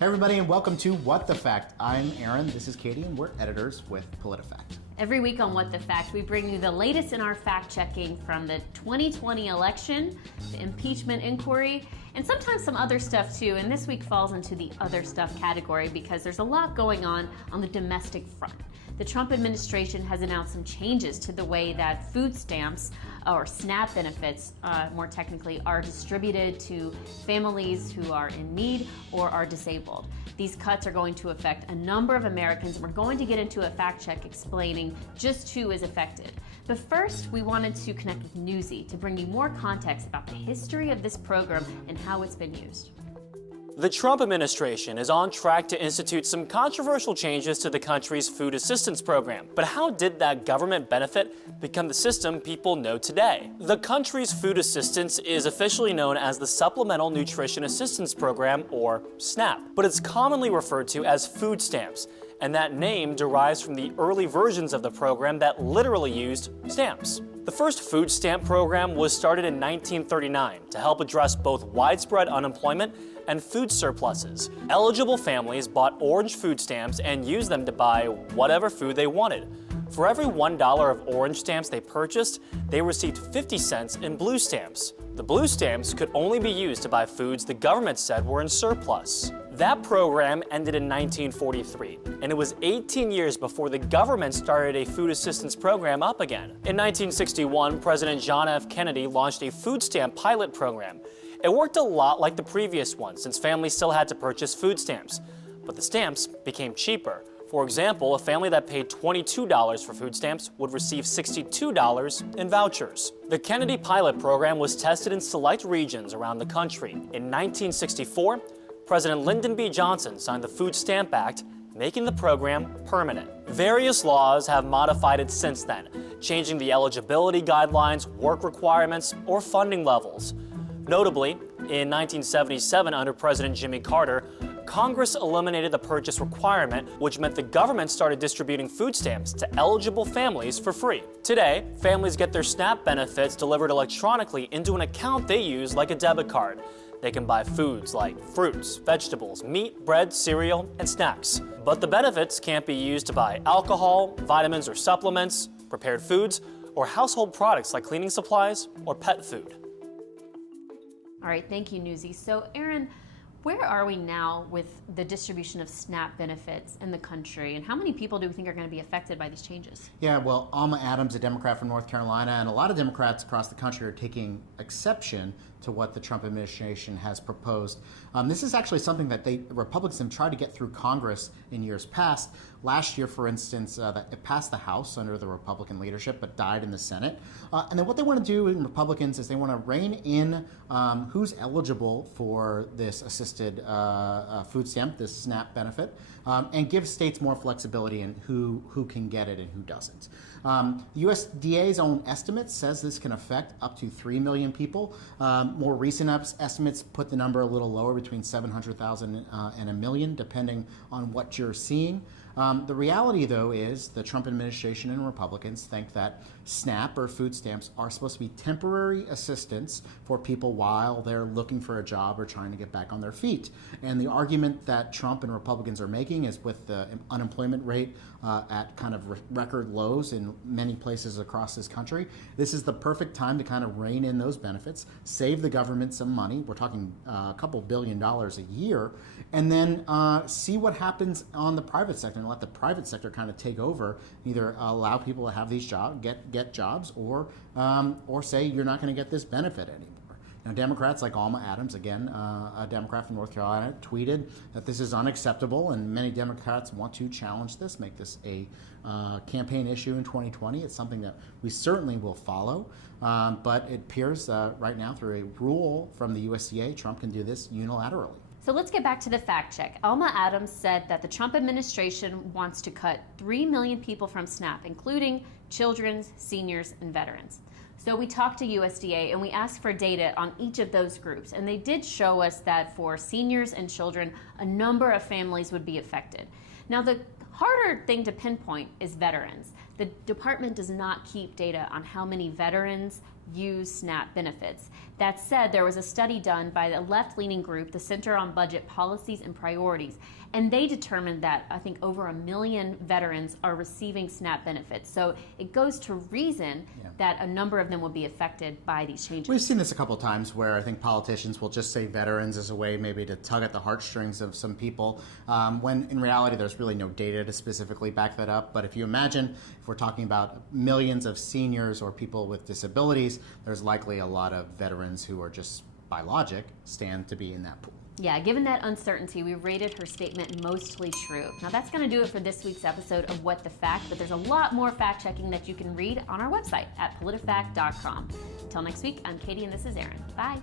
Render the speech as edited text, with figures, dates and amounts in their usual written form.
Hey everybody, and welcome to What the Fact. I'm Aaron, this is Katie, and we're editors with PolitiFact. Every week on What the Fact, we bring you the latest in our fact-checking from the 2020 election, the impeachment inquiry, and sometimes some other stuff too. And this week falls into the other stuff category because there's a lot going on the domestic front. The Trump administration has announced some changes to the way that food stamps, or SNAP benefits, more technically, are distributed to families who are in need or are disabled. These cuts are going to affect a number of Americans, and we're going to get into a fact check explaining just who is affected. But first, we wanted to connect with Newsy to bring you more context about the history of this program and how it's been used. The Trump administration is on track to institute some controversial changes to the country's food assistance program. But how did that government benefit become the system people know today? The country's food assistance is officially known as the Supplemental Nutrition Assistance Program, or SNAP, but it's commonly referred to as food stamps, and that name derives from the early versions of the program that literally used stamps. The first food stamp program was started in 1939 to help address both widespread unemployment and food surpluses. Eligible families bought orange food stamps and used them to buy whatever food they wanted. For every $1 of orange stamps they purchased, they received 50 cents in blue stamps. The blue stamps could only be used to buy foods the government said were in surplus. That program ended in 1943, and it was 18 years before the government started a food assistance program up again. In 1961, President John F. Kennedy launched a food stamp pilot program. It worked a lot like the previous one, since families still had to purchase food stamps, but the stamps became cheaper. For example, a family that paid $22 for food stamps would receive $62 in vouchers. The Kennedy pilot program was tested in select regions around the country. In 1964, President Lyndon B. Johnson signed the Food Stamp Act, making the program permanent. Various laws have modified it since then, changing the eligibility guidelines, work requirements, or funding levels. Notably, in 1977, under President Jimmy Carter, Congress eliminated the purchase requirement, which meant the government started distributing food stamps to eligible families for free. Today, families get their SNAP benefits delivered electronically into an account they use like a debit card. They can buy foods like fruits, vegetables, meat, bread, cereal, and snacks. But the benefits can't be used to buy alcohol, vitamins or supplements, prepared foods, or household products like cleaning supplies or pet food. All right, thank you, Newsy. So, Aaron, where are we now with the distribution of SNAP benefits in the country, and how many people do we think are going to be affected by these changes? Yeah, well, Alma Adams, a Democrat from North Carolina, and a lot of Democrats across the country are taking exception to what the Trump administration has proposed. This is actually something that Republicans have tried to get through Congress in years past. Last year, for instance, that it passed the House under the Republican leadership, but died in the Senate. And then what they want to do in Republicans is they want to rein in who's eligible for this assisted food stamp, this SNAP benefit, and give states more flexibility in who can get it and who doesn't. The USDA's own estimate says this can affect up to 3 million people. More recent estimates put the number a little lower, between 700,000 and a million, depending on what you're seeing. The reality, though, is the Trump administration and Republicans think that SNAP, or food stamps, are supposed to be temporary assistance for people while they're looking for a job or trying to get back on their feet. And the argument that Trump and Republicans are making is, with the unemployment rate at kind of record lows in many places across this country, this is the perfect time to kind of rein in those benefits, save the government some money. We're talking a couple $1 billion a year, and then see what happens on the private sector and let the private sector kind of take over, either allow people to have these jobs, get jobs, or say you're not going to get this benefit anymore. Now, Democrats like Alma Adams, again, a Democrat from North Carolina, tweeted that this is unacceptable, and many Democrats want to challenge this, make this a campaign issue in 2020. It's something that we certainly will follow, but it appears right now, through a rule from the USDA, Trump can do this unilaterally. So let's get back to the fact check. Alma Adams said that the Trump administration wants to cut 3 million people from SNAP, including children, seniors, and veterans. So we talked to USDA and we asked for data on each of those groups, and they did show us that for seniors and children, a number of families would be affected. Now, the harder thing to pinpoint is veterans. the department does not keep data on how many veterans use SNAP benefits. That said, there was a study done by the left-leaning group, the Center on Budget Policies and Priorities, and they determined that I think over 1 million veterans are receiving SNAP benefits. So it goes to reason that a number of them will be affected by these changes. We've seen this a couple of times where I think politicians will just say veterans as a way maybe to tug at the heartstrings of some people, when in reality there's really no data to specifically back that up. But if you imagine, if we're talking about millions of seniors or people with disabilities, there's likely a lot of veterans who are just, by logic, stand to be in that pool. Yeah, given that uncertainty, we rated her statement mostly true. Now that's going to do it for this week's episode of What the Fact, but there's a lot more fact-checking that you can read on our website at PolitiFact.com. Until next week, I'm Katie and this is Erin. Bye.